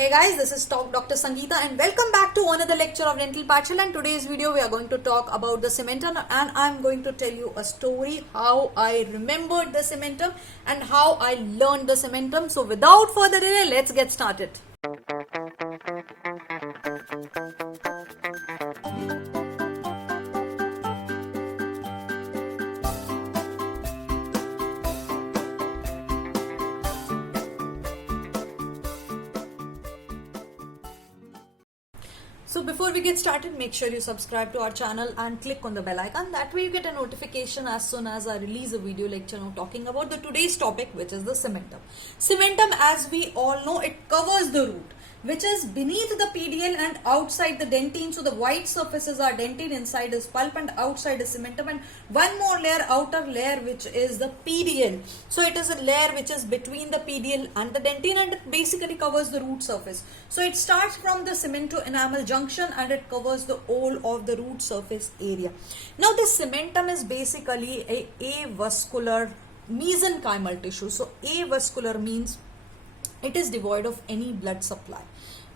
Hey guys, this is Talk Dr. Sangeeta and welcome back to another lecture of Dental Pathshala. And today's video we are going to talk about the cementum and I'm going to tell you a story how I remembered the cementum and how I learned the cementum. So without further delay, let's get started. So before we get started, make sure you subscribe to our channel and click on the bell icon. That way you get a notification as soon as I release a video lecture now talking about the today's topic, which is the cementum. Cementum, as we all know, it covers the root, which is beneath the PDL and outside the dentine. So the white surfaces are dentine, inside is pulp and outside is cementum, and one more layer, outer layer, which is the PDL. So it is a layer which is between the PDL and the dentine and it basically covers the root surface. So it starts from the cemento-enamel junction and it covers the whole of the root surface area. Now this cementum is basically a avascular mesenchymal tissue. So avascular means it is devoid of any blood supply.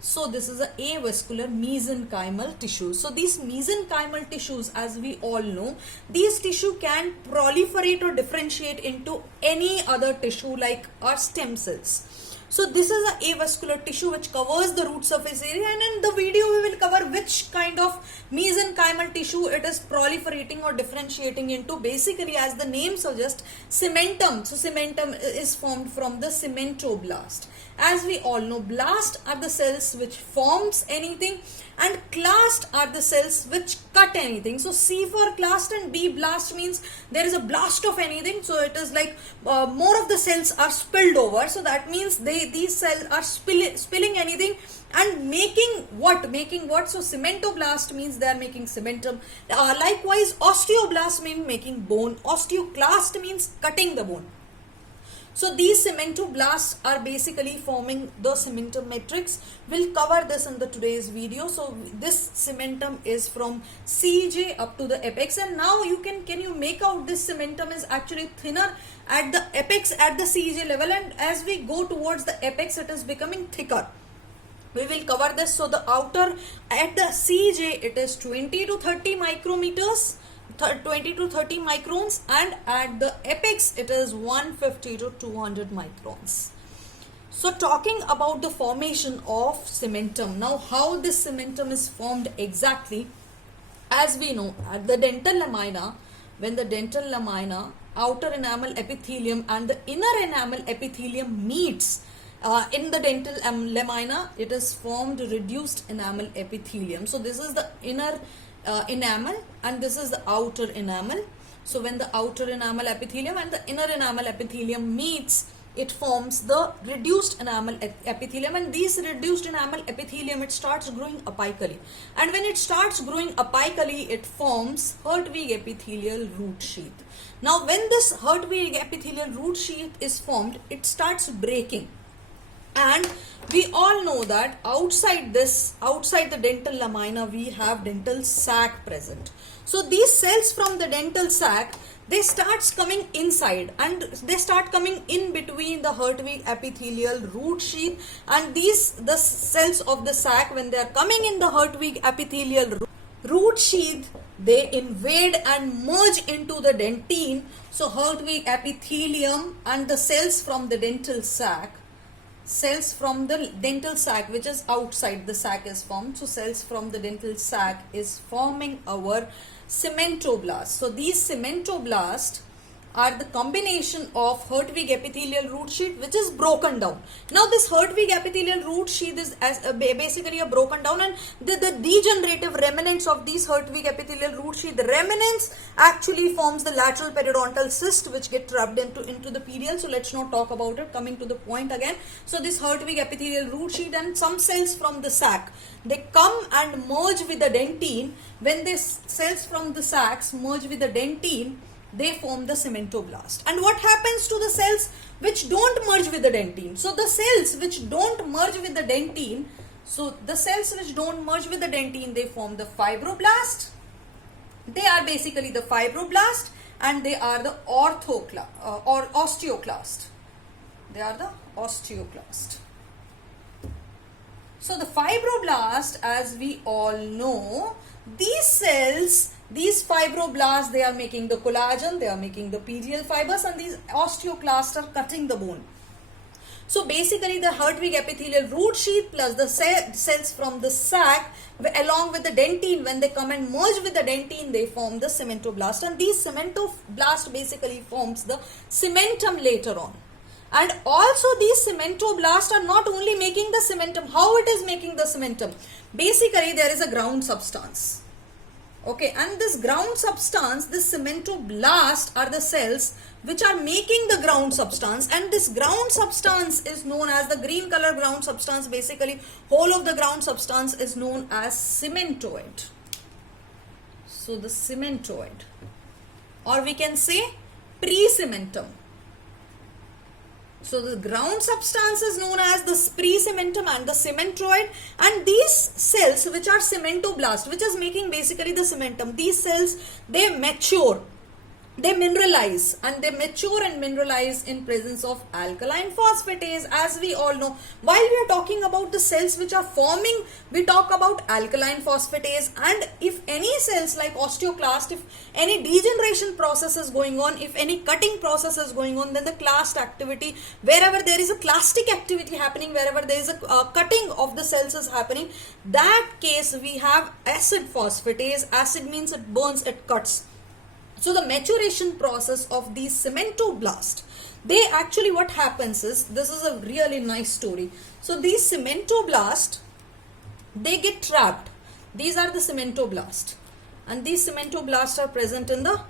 So this is a avascular mesenchymal tissue. So these mesenchymal tissues, as we all know, these tissue can proliferate or differentiate into any other tissue like our stem cells. So this is a avascular tissue which covers the root surface area, and in the video we will cover which kind of mesenchymal tissue it is proliferating or differentiating into. Basically, as the name suggests, cementum. So cementum is formed from the cementoblast. As we all know, blast are the cells which forms anything and clast are the cells which cut anything. So C for clast and B blast means there is a blast of anything. So it is like more of the cells are spilled over. So that means these cells are spilling anything and making what? So cementoblast means they are making cementum. Likewise, osteoblast means making bone. Osteoclast means cutting the bone. So these cementoblasts are basically forming the cementum matrix. We'll cover this in the today's video. So this cementum is from CJ up to the apex, and now can you make out this cementum is actually thinner at the apex at the CJ level, and as we go towards the apex it is becoming thicker. We will cover this. So the outer at the CJ it is 20 to 30 micrometers. 20 to 30 microns, and at the apex it is 150 to 200 microns. So talking about the formation of cementum, now how this cementum is formed exactly, as we know, at the dental lamina, when the dental lamina, outer enamel epithelium and the inner enamel epithelium meets, in the dental lamina it is formed reduced enamel epithelium. So this is the inner enamel and this is the outer enamel. So when the outer enamel epithelium and the inner enamel epithelium meets, it forms the reduced enamel epithelium, and these reduced enamel epithelium, it starts growing apically, and when it starts growing apically it forms Hertwig epithelial root sheath. Now when this Hertwig epithelial root sheath is formed, it starts breaking. And we all know that outside the dental lamina, we have dental sac present. So these cells from the dental sac, they starts coming inside and they start coming in between the Hertwig epithelial root sheath, and the cells of the sac, when they are coming in the Hertwig epithelial root sheath, they invade and merge into the dentine. So Hertwig epithelium and the cells from the dental sac, which is outside the sac is formed. So cells from the dental sac is forming our cementoblast. So these cementoblasts are the combination of Hertwig epithelial root sheath which is broken down. Now this Hertwig epithelial root sheath is basically a broken down, and the degenerative remnants of these Hertwig epithelial root sheath, the remnants actually forms the lateral periodontal cyst which get rubbed into the PDL. So let's not talk about it. Coming to the point again. So this Hertwig epithelial root sheath and some cells from the sac, they come and merge with the dentine. When these cells from the sacs merge with the dentine, they form the cementoblast. And what happens to the cells which don't merge with the dentine? So the cells which don't merge with the dentine, they form the fibroblast. They are basically the fibroblast and they are the osteoclast. They are the osteoclast. So the fibroblast, as we all know, these cells, these fibroblasts, they are making the collagen, they are making the PDL fibers, and these osteoclasts are cutting the bone. So basically the Hertwig epithelial root sheath plus the cells from the sac along with the dentine, when they come and merge with the dentine, they form the cementoblast, and these cementoblast basically forms the cementum later on. And also these cementoblasts are not only making the cementum. How it is making the cementum? Basically there is a ground substance. Okay, and this ground substance, this cementoblast are the cells which are making the ground substance, and this ground substance is known as the green color ground substance. Basically whole of the ground substance is known as cementoid. So the cementoid, or we can say pre-cementum. So the ground substance is known as the pre-cementum and the cementoid, and these cells which are cementoblast, which is making basically the cementum, these cells, they mature, they mineralize, and they mature and mineralize in presence of alkaline phosphatase. As we all know, while we are talking about the cells which are forming, we talk about alkaline phosphatase, and if any cells like osteoclast, if any degeneration process is going on, if any cutting process is going on, then the clast activity, wherever there is a clastic activity happening, wherever there is a cutting of the cells is happening, that case we have acid phosphatase. Acid means it burns, it cuts. So the maturation process of these cementoblast, they actually, what happens is, this is a really nice story. So these cementoblast, they get trapped. These are the cementoblast, and these cementoblasts are present in the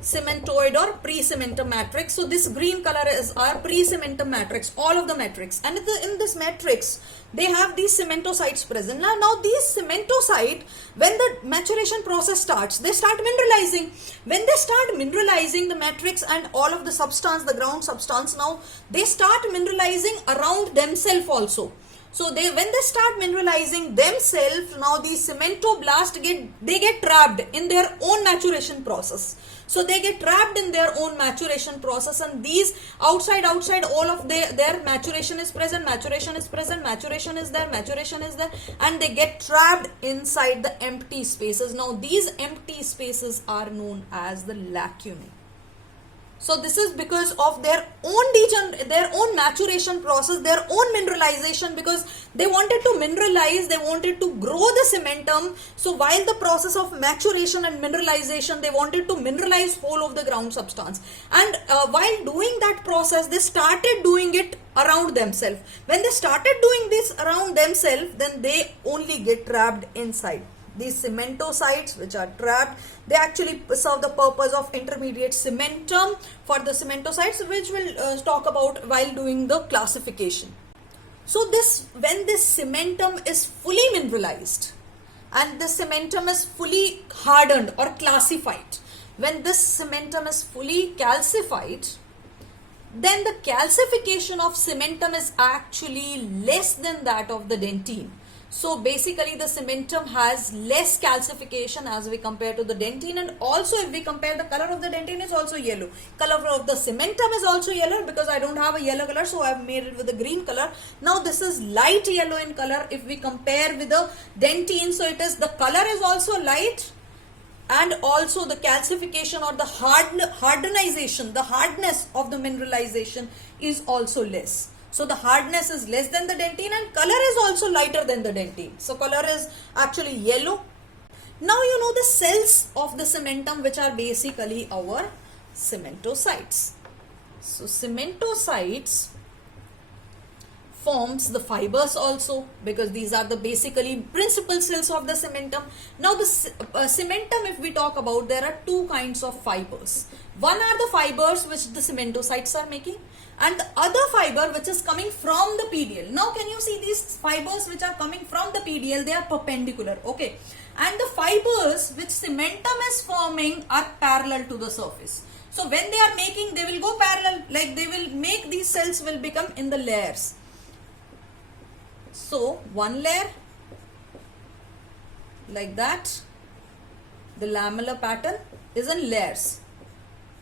cementoid or pre-cementum matrix. So this green color is our pre-cementum matrix, all of the matrix, and in this matrix they have these cementocytes present. Now these cementocyte, when the maturation process starts, they start mineralizing. When they start mineralizing the matrix and all of the substance, the ground substance, now they start mineralizing around themselves also. So when they start mineralizing themselves, now these cementoblasts get trapped in their own maturation process. So they get trapped in their own maturation process, and these outside all of their maturation is present, maturation is present, maturation is there, and they get trapped inside the empty spaces. Now these empty spaces are known as the lacunae. So this is because of their own maturation process, their own mineralization, because they wanted to mineralize, they wanted to grow the cementum. So while the process of maturation and mineralization, they wanted to mineralize whole of the ground substance. And while doing that process, they started doing it around themselves. When they started doing this around themselves, then they only get trapped inside. These cementocytes which are trapped, they actually serve the purpose of intermediate cementum for the cementocytes, which we'll talk about while doing the classification. So when this cementum is fully mineralized and the cementum is fully hardened or calcified, when this cementum is fully calcified, then the calcification of cementum is actually less than that of the dentine. So basically the cementum has less calcification as we compare to the dentine, and also if we compare, the color of the dentine is also yellow. Color of the cementum is also yellow, because I don't have a yellow color, so I have made it with a green color. Now this is light yellow in color if we compare with the dentine. So it is, the color is also light, and also the calcification or the hardenization, the hardness of the mineralization is also less. So the hardness is less than the dentine, and color is also lighter than the dentine. So color is actually yellow. Now you know the cells of the cementum, which are basically our cementocytes. So cementocytes forms the fibers also, because these are the basically principal cells of the cementum. Now the cementum, if we talk about, there are two kinds of fibers. One are the fibers which the cementocytes are making, and the other fiber which is coming from the PDL. Now can you see these fibers which are coming from the PDL? They are perpendicular, okay, and the fibers which cementum is forming are parallel to the surface. So when they are making, they will go parallel, like they will make, these cells will become in the layers. So one layer like that, the lamellar pattern is in layers.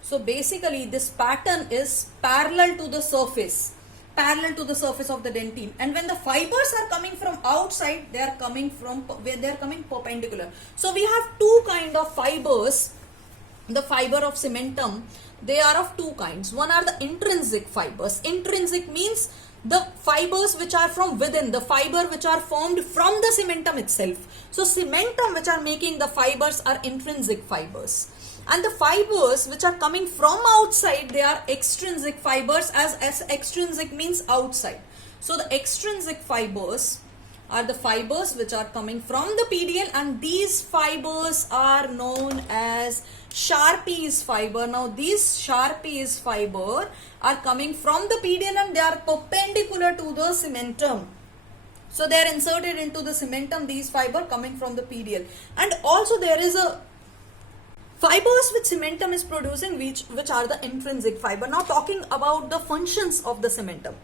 So basically this pattern is parallel to the surface. parallel to the surface of the dentine, and when the fibers are coming from outside, they are coming perpendicular. So we have two kind of fibers. The fiber of cementum, they are of two kinds. One are the intrinsic fibers. Intrinsic means the fibers which are from within, the fiber which are formed from the cementum itself. So cementum which are making the fibers are intrinsic fibers, and the fibers which are coming from outside, they are extrinsic fibers, as extrinsic means outside. So the extrinsic fibers are the fibers which are coming from the PDL, and these fibers are known as Sharpey's fiber. Now these Sharpey's fiber are coming from the PDL and they are perpendicular to the cementum. So they are inserted into the cementum, these fiber coming from the PDL. And also there is a fibers which cementum is producing, which are the intrinsic fiber. Now talking about the functions of the cementum.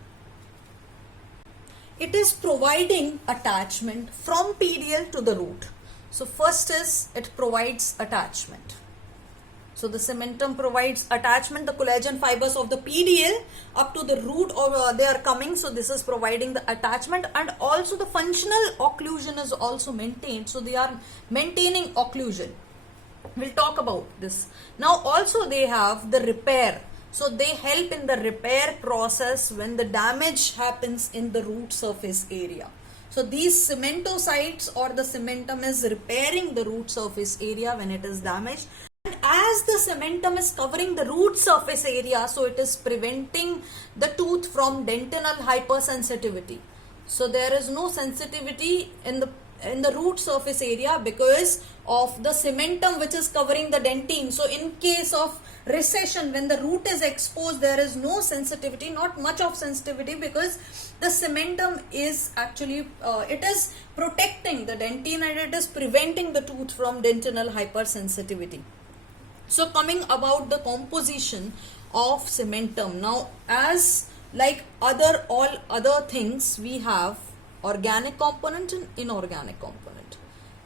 It is providing attachment from PDL to the root. So first is it provides attachment. So the cementum provides attachment, the collagen fibers of the PDL up to the root, or they are coming. So this is providing the attachment, and also the functional occlusion is also maintained. So they are maintaining occlusion. We'll talk about this. Now also they have the repair. So they help in the repair process when the damage happens in the root surface area. So these cementocytes or the cementum is repairing the root surface area when it is damaged. And as the cementum is covering the root surface area, so it is preventing the tooth from dentinal hypersensitivity. So there is no sensitivity in the root surface area because of the cementum which is covering the dentine. So in case of recession, when the root is exposed, there is no sensitivity, not much of sensitivity, because the cementum is actually it is protecting the dentine and it is preventing the tooth from dentinal hypersensitivity. So coming about the composition of cementum. Now as like all other things, we have organic component and inorganic component.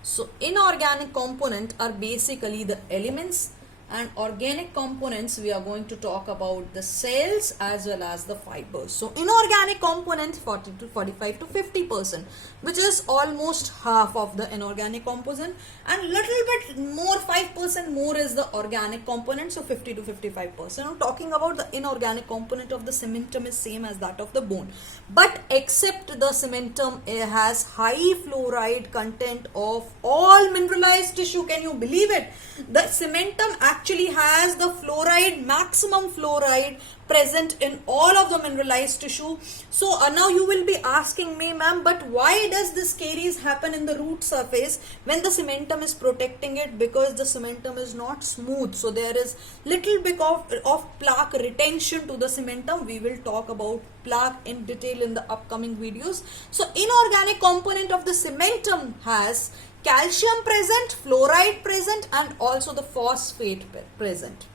So inorganic component are basically the elements, and organic components we are going to talk about the cells as well as the fibers. So inorganic component 40 to 45 to 50%, which is almost half of the inorganic component, and little bit more, 5% more is the organic component, so 50 to 55%. I'm talking about the inorganic component of the cementum is same as that of the bone, but except the cementum, it has high fluoride content of all mineralized tissue. Can you believe it? The cementum actually has the fluoride, maximum fluoride present in all of the mineralized tissue. So now you will be asking me, ma'am, but why does this caries happen in the root surface when the cementum is protecting it? Because the cementum is not smooth, so there is little bit of plaque retention to the cementum. We will talk about plaque in detail in the upcoming videos. So inorganic component of the cementum has calcium present, fluoride present, and also the phosphate present.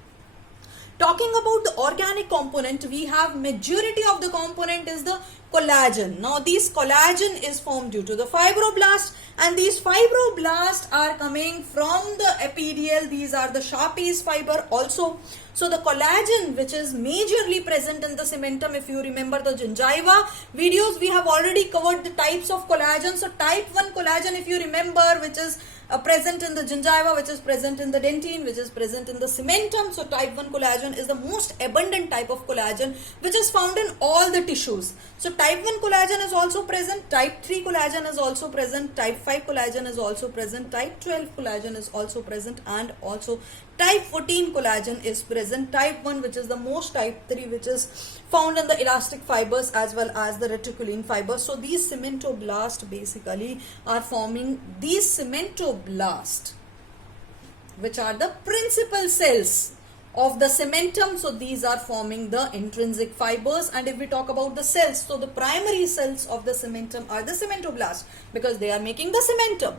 Talking about the organic component, we have majority of the component is the collagen. Now this collagen is formed due to the fibroblast, and these fibroblasts are coming from the epithelial. These are the Sharpey's fiber also. So the collagen which is majorly present in the cementum, if you remember the gingiva videos, we have already covered the types of collagen. So type 1 collagen, if you remember, which is present in the gingiva, which is present in the dentine, which is present in the cementum. So type 1 collagen is the most abundant type of collagen which is found in all the tissues. So type 1 collagen is also present, type 3 collagen is also present, type 5 collagen is also present, type 12 collagen is also present, and also type 14 collagen is present. Type 1, which is the most, type 3, which is found in the elastic fibers as well as the reticulin fibers. So these cementoblasts basically are forming these cementoblasts, which are the principal cells of the cementum. So these are forming the intrinsic fibers. And if we talk about the cells, so the primary cells of the cementum are the cementoblasts, because they are making the cementum.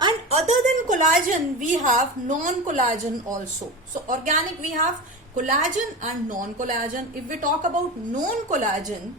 And other than collagen, we have non-collagen also. So organic, we have collagen and non-collagen. If we talk about non-collagen,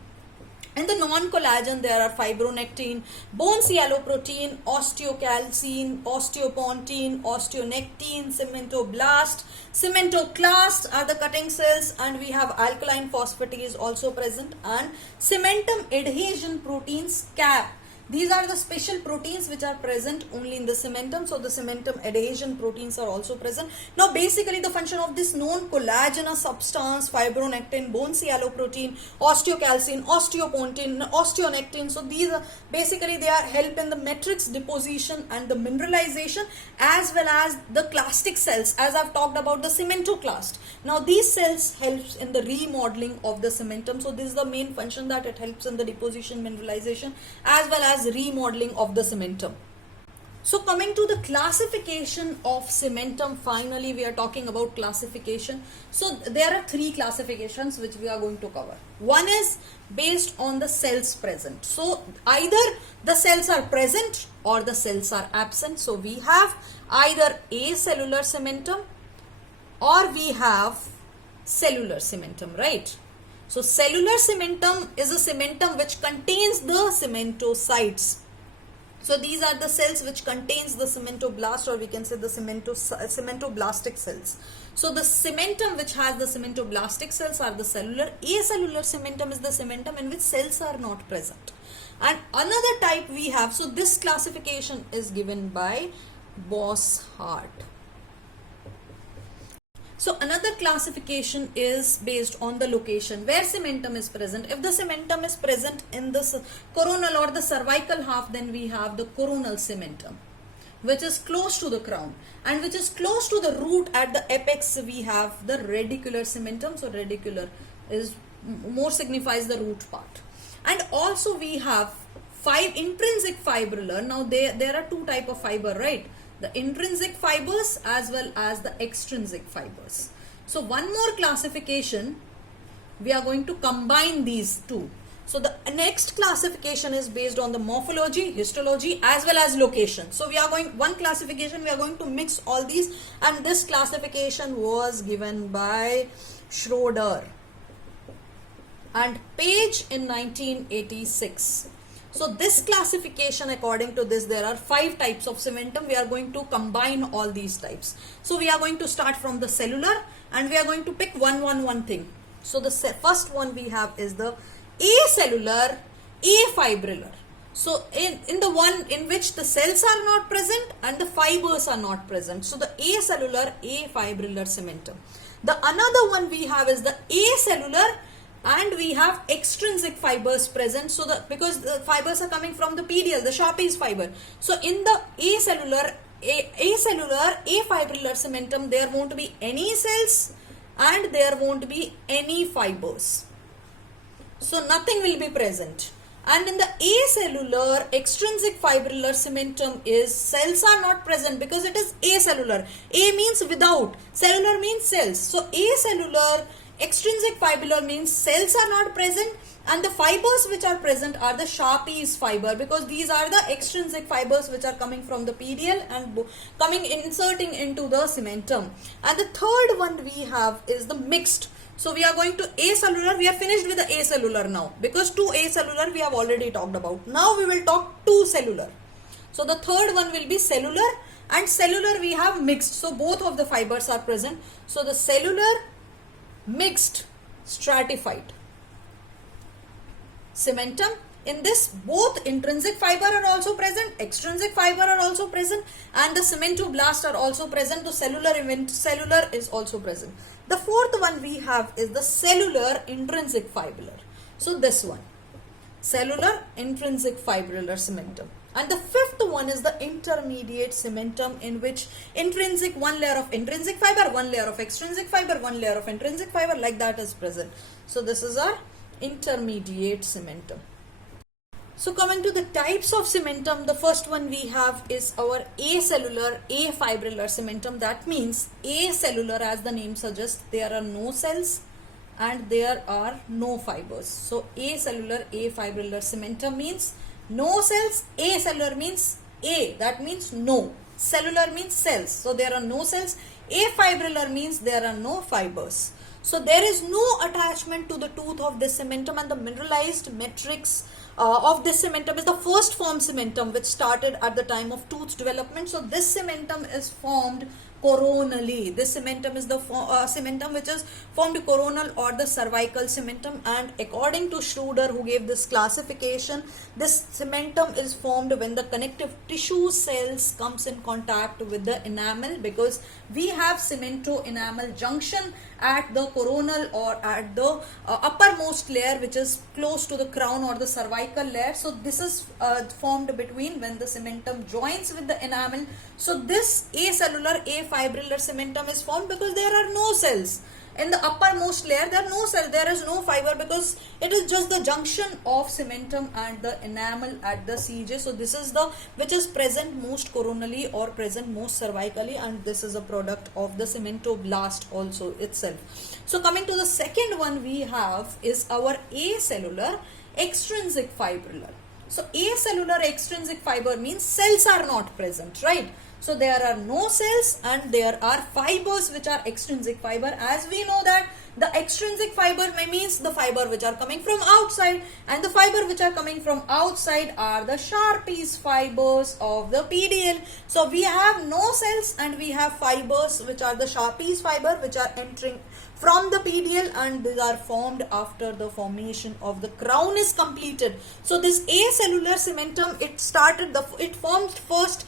In the non-collagen, there are fibronectin, bone sialoprotein, osteocalcine, osteopontin, osteonectin, cementoblast, cementoclast are the cutting cells, and we have alkaline phosphatase also present, and cementum adhesion proteins, CAP. These are the special proteins which are present only in the cementum. So the cementum adhesion proteins are also present. Now basically the function of this known collagenous substance, fibronectin, bone sialoprotein, osteocalcine, osteopontin, osteonectin. So these are basically, they are help in the matrix deposition and the mineralization, as well as the clastic cells, as I've talked about the cementoclast. Now these cells helps in the remodeling of the cementum. So this is the main function, that it helps in the deposition, mineralization, as well as remodeling of the cementum. So coming to the classification of cementum, finally we are talking about classification. So there are three classifications which we are going to cover. One is based on the cells present. So either the cells are present or the cells are absent. So we have either acellular cementum or we have cellular cementum, right? So cellular cementum is a cementum which contains the cementocytes. So these are the cells which contains the cementoblast, or we can say the cementoblastic cells. So the cementum which has the cementoblastic cells are the cellular. Acellular cementum is the cementum in which cells are not present. And another type we have, so this classification is given by Bossart. So another classification is based on the location where cementum is present. If the cementum is present in the coronal or the cervical half, then we have the coronal cementum, which is close to the crown, and which is close to the root at the apex. We have the radicular cementum. So radicular is more signifies the root part. And also we have intrinsic fibrillar. Now there are two type of fiber, right? The intrinsic fibers as well as the extrinsic fibers. So one more classification, we are going to combine these two. So the next classification is based on the morphology, histology, as well as location. So we are going, one classification, we are going to mix all these, and this classification was given by Schroeder and Page in 1986. So this classification, according to this, there are 5 types of cementum. We are going to combine all these types. So we are going to start from the cellular, and we are going to pick one thing. So the first one we have is the acellular afibrillar. So in the one in which the cells are not present and the fibers are not present. So the acellular afibrillar cementum. The another one we have is the acellular, and we have extrinsic fibers present. So because the fibers are coming from the PDL, the Sharpey's fiber. So in the acellular afibrillar cementum, there won't be any cells and there won't be any fibers. So nothing will be present. And in the acellular extrinsic fibrillar cementum is cells are not present because it is acellular. A means without, cellular means cells. So acellular extrinsic fibrillar means cells are not present, and the fibers which are present are the Sharpey's fiber, because these are the extrinsic fibers which are coming from the PDL and inserting into the cementum. And the third one we have is the mixed. So we are going to acellular. We are finished with the acellular now, because 2 acellular we have already talked about. Now we will talk 2 cellular. So the third one will be cellular, and cellular we have mixed. So both of the fibers are present. So the cellular mixed stratified cementum, in this both intrinsic fiber are also present, extrinsic fiber are also present, and the cementoblast are also present. The cellular is also present. The fourth one we have is the cellular intrinsic fibrillar. So this one, cellular intrinsic fibrillar cementum. And the fifth one is the intermediate cementum, in which intrinsic, one layer of intrinsic fiber, one layer of extrinsic fiber, one layer of intrinsic fiber, like that is present. So this is our intermediate cementum. So coming to the types of cementum, the first one we have is our acellular afibrillar cementum. That means acellular, as the name suggests, there are no cells and there are no fibers. So acellular afibrillar cementum means no cells. Acellular means A, that means no. Cellular means cells, so there are no cells. Afibrillar means there are no fibers. So there is no attachment to the tooth of this cementum, and the mineralized matrix of this cementum is the first form cementum which started at the time of tooth development. So this cementum is formed coronally. This cementum is the cementum which is formed coronal or the cervical cementum, and according to Schroeder, who gave this classification, this cementum is formed when the connective tissue cells comes in contact with the enamel, because we have cemento-enamel junction at the coronal or at the uppermost layer, which is close to the crown or the cervical layer. So this is formed between when the cementum joins with the enamel. So this acellular afibrillar cementum is formed because there are no cells in the uppermost layer. There are no cells, there is no fiber, because it is just the junction of cementum and the enamel at the CJ. So this is the which is present most coronally or present most cervically, and this is a product of the cementoblast also itself. So coming to the second one we have is our acellular extrinsic fibrillar. So acellular extrinsic fiber means cells are not present, right? So there are no cells and there are fibers which are extrinsic fiber. As we know that the extrinsic fiber means the fiber which are coming from outside, and the fiber which are coming from outside are the Sharpey's fibers of the PDL. So we have no cells and we have fibers which are the Sharpey's fiber which are entering from the PDL, and these are formed after the formation of the crown is completed. So this acellular cementum, it formed first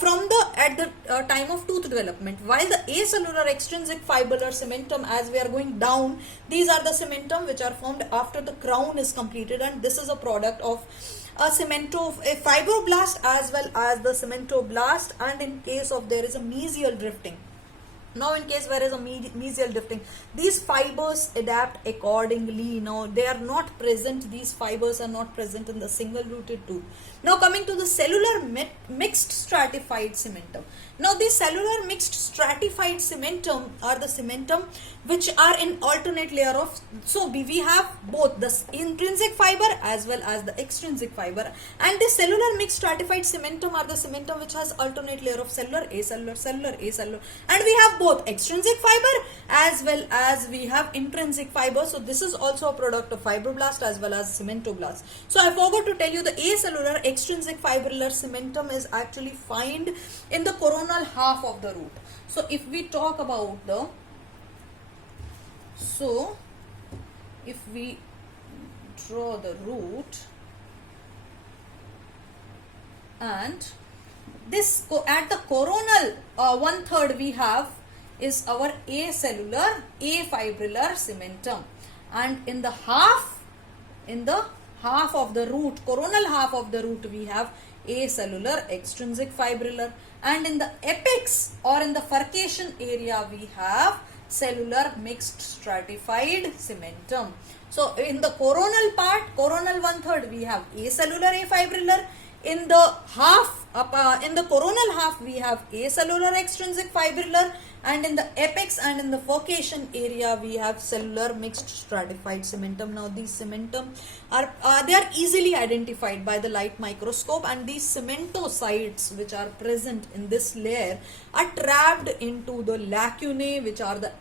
from the at the time of tooth development, while the acellular extrinsic fibrillar cementum, as we are going down, these are the cementum which are formed after the crown is completed, and this is a product of a fibroblast as well as the cementoblast. And in case of there is a mesial drifting, now in case there is a mesial drifting, these fibers adapt accordingly. Now they are not present, these fibers are not present in the single rooted tooth. Now coming to the cellular mixed stratified cementum. Now the cellular mixed stratified cementum are the cementum which are in alternate layer of, so we have both the intrinsic fiber as well as the extrinsic fiber, and the cellular mixed stratified cementum are the cementum which has alternate layer of cellular, acellular, and we have both extrinsic fiber as well as we have intrinsic fiber. So this is also a product of fibroblast as well as cementoblast. So I forgot to tell you, the acellular extrinsic fibrillar cementum is actually found in the coronal half of the root. So if we talk about the, so if we draw the root, and this at the coronal 1/3 we have is our acellular afibrillar cementum, and in the half of the root, coronal half of the root, we have acellular extrinsic fibrillar, and in the apex or in the furcation area we have cellular mixed stratified cementum. So in the coronal part, coronal 1/3, we have acellular afibrillar. In the in the coronal half we have acellular extrinsic fibrillar, and in the apex and in the furcation area we have cellular mixed stratified cementum. Now these cementum are they are easily identified by the light microscope, and these cementocytes which are present in this layer are trapped into the lacunae, which are the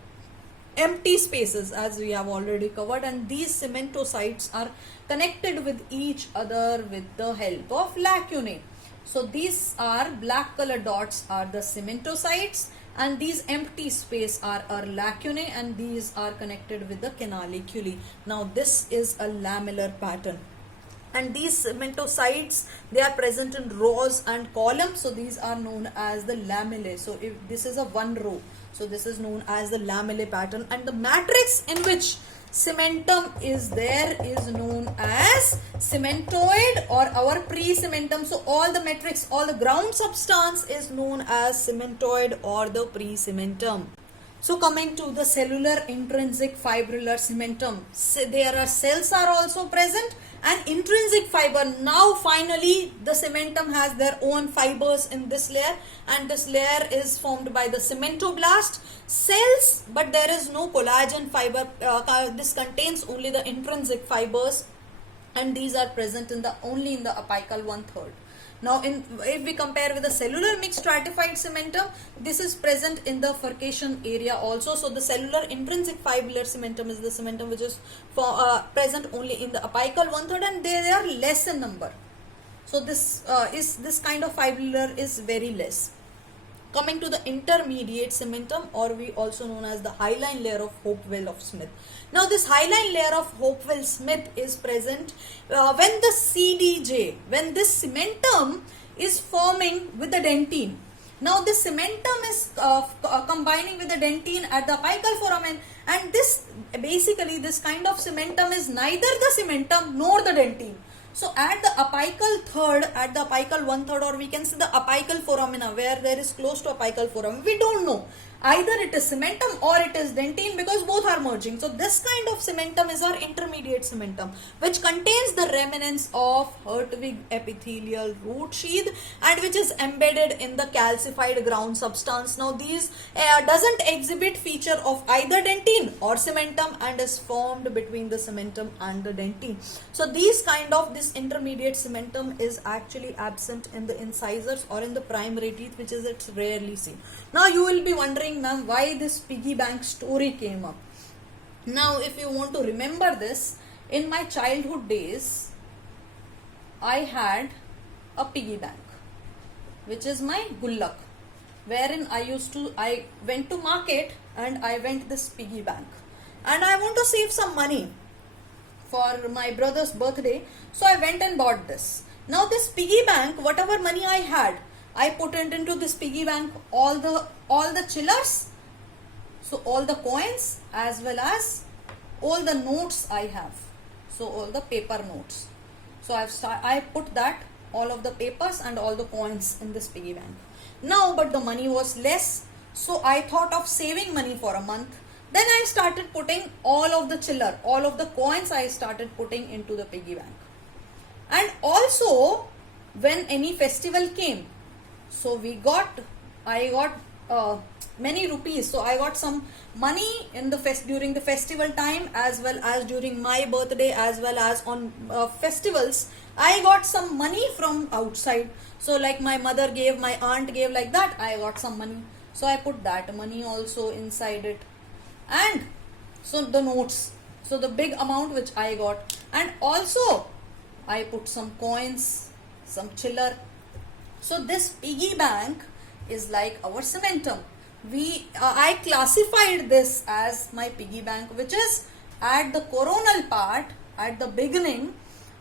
empty spaces, as we have already covered, and these cementocytes are connected with each other with the help of lacunae. So these are black color dots are the cementocytes, and these empty space are our lacunae, and these are connected with the canaliculi. Now this is a lamellar pattern, and these cementocytes, they are present in rows and columns, so these are known as the lamellae. So if this is a one row, so this is known as the lamellae pattern, and the matrix in which cementum is there is known as cementoid or our pre-cementum. So all the matrix, all the ground substance is known as cementoid or the pre-cementum. So coming to the cellular intrinsic fibrillar cementum, there are cells are also present and intrinsic fiber. Now finally the cementum has their own fibers in this layer, and this layer is formed by the cementoblast cells, but there is no collagen fiber. This contains only the intrinsic fibers, and these are present in the only in the apical one third. Now if we compare with the cellular mixed stratified cementum, this is present in the furcation area also. So the cellular intrinsic fibrillar cementum is the cementum which is present only in the apical one third, and they are less in number. So this kind of fibrillar is very less. Coming to the intermediate cementum, or we also known as the hyaline layer of Hopewell-Smith. Now this hyaline layer of Hopewell-Smith is present when the CDJ, when this cementum is forming with the dentine. Now this cementum is combining with the dentine at the apical foramen, and this basically this kind of cementum is neither the cementum nor the dentine. So at the apical third, at the apical one third, or we can say the apical foramina, where there is close to apical foramen, we don't know. Either it is cementum or it is dentine, because both are merging. So this kind of cementum is our intermediate cementum, which contains the remnants of Hertwig epithelial root sheath and which is embedded in the calcified ground substance. Now these doesn't exhibit feature of either dentine or cementum and is formed between the cementum and the dentine. So this intermediate cementum is actually absent in the incisors or in the primary teeth, which is it's rarely seen. Now you will be wondering, ma'am, why this piggy bank story came up. Now if you want to remember this, in my childhood days I had a piggy bank, which is my gullak, wherein I went to market and I went this piggy bank, and I want to save some money for my brother's birthday, so I went and bought this. Now this piggy bank, whatever money I had, I put it into this piggy bank, all the chillers, so all the coins as well as all the notes I have, so all the paper notes. So I put that, all of the papers and all the coins in this piggy bank. Now but the money was less, so I thought of saving money for a month. Then I started putting all of the chiller, all of the coins I started putting into the piggy bank. And also when any festival came, so I got many rupees, so I got some money in the during the festival time, as well as during my birthday, as well as on festivals. I got some money from outside, so like my mother gave, my aunt gave, like that I got some money, so I put that money also inside it. And so the notes, so the big amount which I got, and also I put some coins, some chiller. So this piggy bank is like our cementum. I classified this as my piggy bank, which is at the coronal part, at the beginning,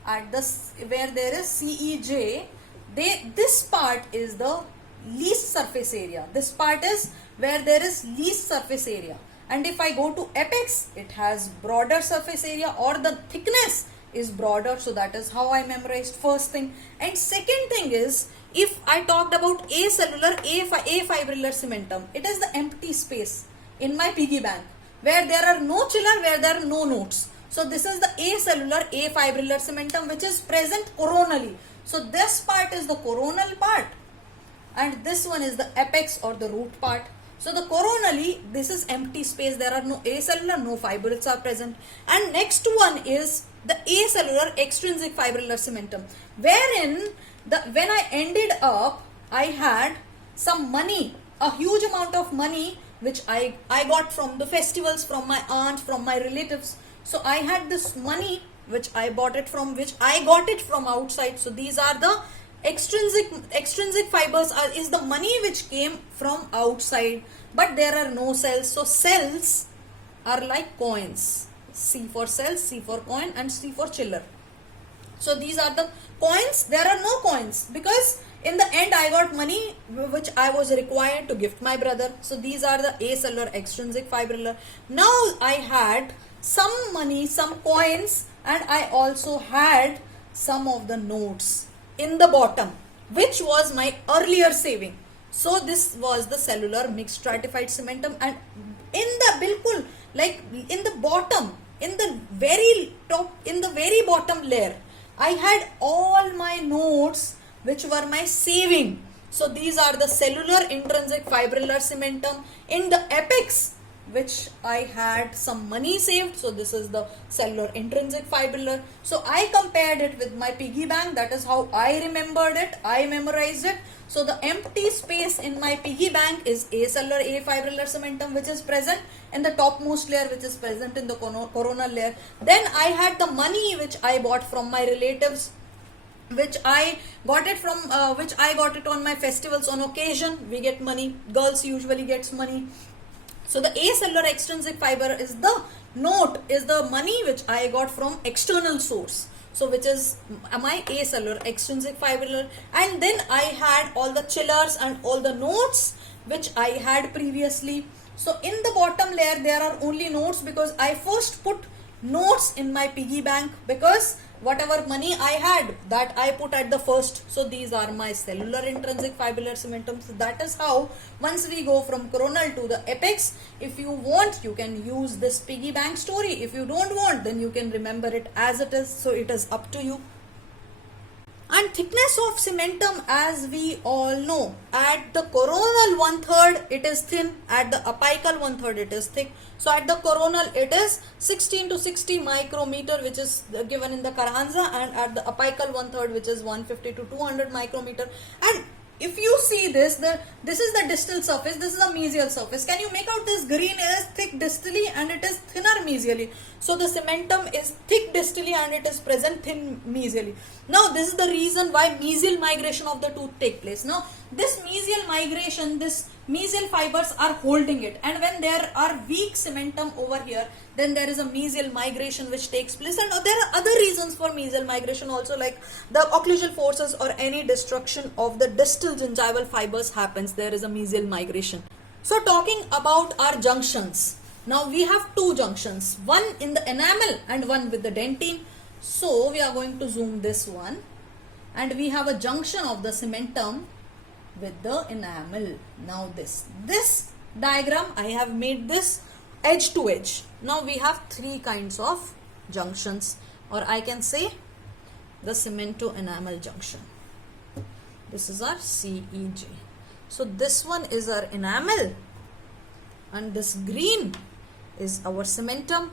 at the where there is CEJ. This part is the least surface area. This part is where there is least surface area. And if I go to apex, it has broader surface area, or the thickness is broader. So that is how I memorized first thing. And second thing is, if I talked about acellular afibrillar cementum, it is the empty space in my piggy bank where there are no chiller, where there are no notes. So this is the acellular afibrillar cementum, which is present coronally. So this part is the coronal part, and this one is the apex or the root part. So the coronally, this is empty space, there are no acellular, no fibrils are present. And next one is the acellular extrinsic fibrillar cementum, wherein when I ended up, I had some money, a huge amount of money, which I got from the festivals, from my aunt, from my relatives. So I had this money which I got it from outside. So these are the extrinsic fibers, is the money which came from outside, but there are no cells. So cells are like coins. C for cells, C for coin, and C for chiller. So these are the coins. There are no coins because in the end I got money which I was required to gift my brother. So these are the acellular extrinsic fibrillar. Now I had some money, some coins, and I also had some of the notes in the bottom, which was my earlier saving. So this was the cellular mixed stratified cementum, and in the bilkul, like in the bottom, in the very top, in the very bottom layer, I had all my notes which were my saving. So these are the cellular intrinsic fibrillar cementum. In the apex, which I had some money saved. So this is the cellular intrinsic fibrillary. So I compared it with my piggy bank. That is how I remembered it. I memorized it. So the empty space in my piggy bank is acellular afibrillar cementum, which is present in the topmost layer, which is present in the coronal layer. Then I had the money which I bought from my relatives, which I got it from which I got it on my festivals. On occasion we get money, girls usually gets money. So the acellular extrinsic fiber is the note, is the money which I got from external source. So which is my acellular extrinsic fibrillary. And then I had all the chillers and all the notes which I had previously. So in the bottom layer there are only notes, because I first put notes in my piggy bank, because whatever money I had, that I put at the first. So these are my cellular intrinsic fibrillary cementum. So that is how once we go from coronal to the apex, if you want you can use this piggy bank story. If you don't want, then you can remember it as it is. So it is up to you. And thickness of cementum, as we all know, at the coronal 1/3 it is thin, at the apical 1/3 it is thick. So at the coronal it is 16 to 60 micrometer, which is given in the Carranza, and at the apical 1/3 which is 150 to 200 micrometer. And if you see this, this is the distal surface, this is the mesial surface. Can you make out this green is thick distally and it is thinner mesially? So the cementum is thick distally and it is present thin mesially. Now this is the reason why mesial migration of the tooth take place. Now this mesial migration, this mesial fibers are holding it, and when there are weak cementum over here, then there is a mesial migration which takes place. And there are other reasons for mesial migration also, like the occlusal forces or any destruction of the distal gingival fibers happens, there is a mesial migration. So talking about our junctions, now we have two junctions, one in the enamel and one with the dentine. So we are going to zoom this one, and we have a junction of the cementum with the enamel. Now this diagram, I have made this edge to edge. Now we have three kinds of junctions, or I can say the cemento-enamel junction. This is our CEJ. So this one is our enamel, and this green is our cementum.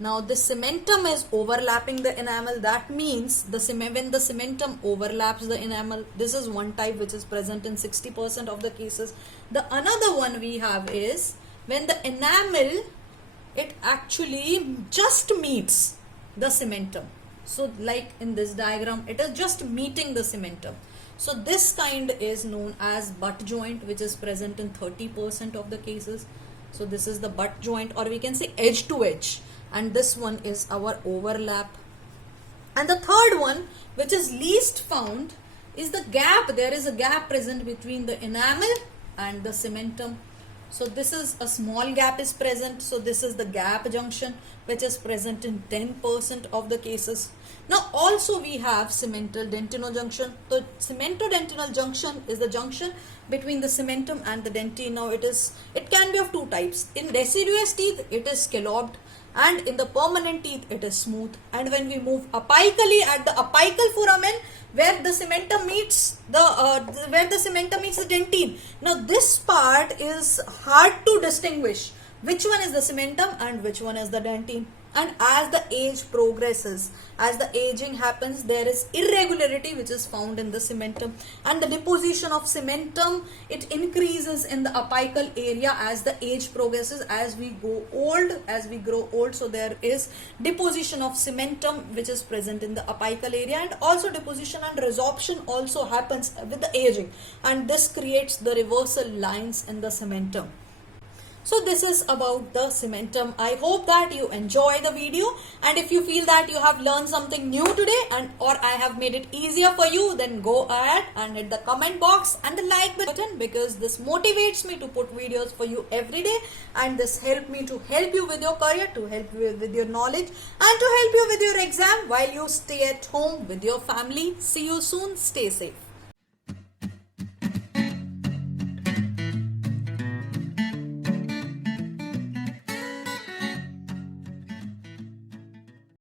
Now the cementum is overlapping the enamel. That means when the cementum overlaps the enamel, this is one type which is present in 60% of the cases. The another one we have is when the enamel, it actually just meets the cementum. So like in this diagram, it is just meeting the cementum. So this kind is known as butt joint, which is present in 30% of the cases. So this is the butt joint, or we can say edge to edge. And this one is our overlap. And the third one, which is least found, is the gap. There is a gap present between the enamel and the cementum. So this is a small gap is present. So this is the gap junction, which is present in 10% of the cases. Now also we have cemental dentinal junction. The cemento-dentinal junction is the junction between the cementum and the dentine. Now it can be of two types. In deciduous teeth it is scalloped, and in the permanent teeth it is smooth. And when we move apically, at the apical foramen, where the cementum meets the dentine, now this part is hard to distinguish which one is the cementum and which one is the dentine. And as the age progresses, as the aging happens, there is irregularity which is found in the cementum, and the deposition of cementum, it increases in the apical area as the age progresses, as we grow old. So there is deposition of cementum which is present in the apical area, and also deposition and resorption also happens with the aging, and this creates the reversal lines in the cementum. So this is about the cementum. I hope that you enjoy the video, and if you feel that you have learned something new today or I have made it easier for you, then go ahead and hit the comment box and the like button, because this motivates me to put videos for you every day, and this helps me to help you with your career, to help you with your knowledge, and to help you with your exam while you stay at home with your family. See you soon. Stay safe.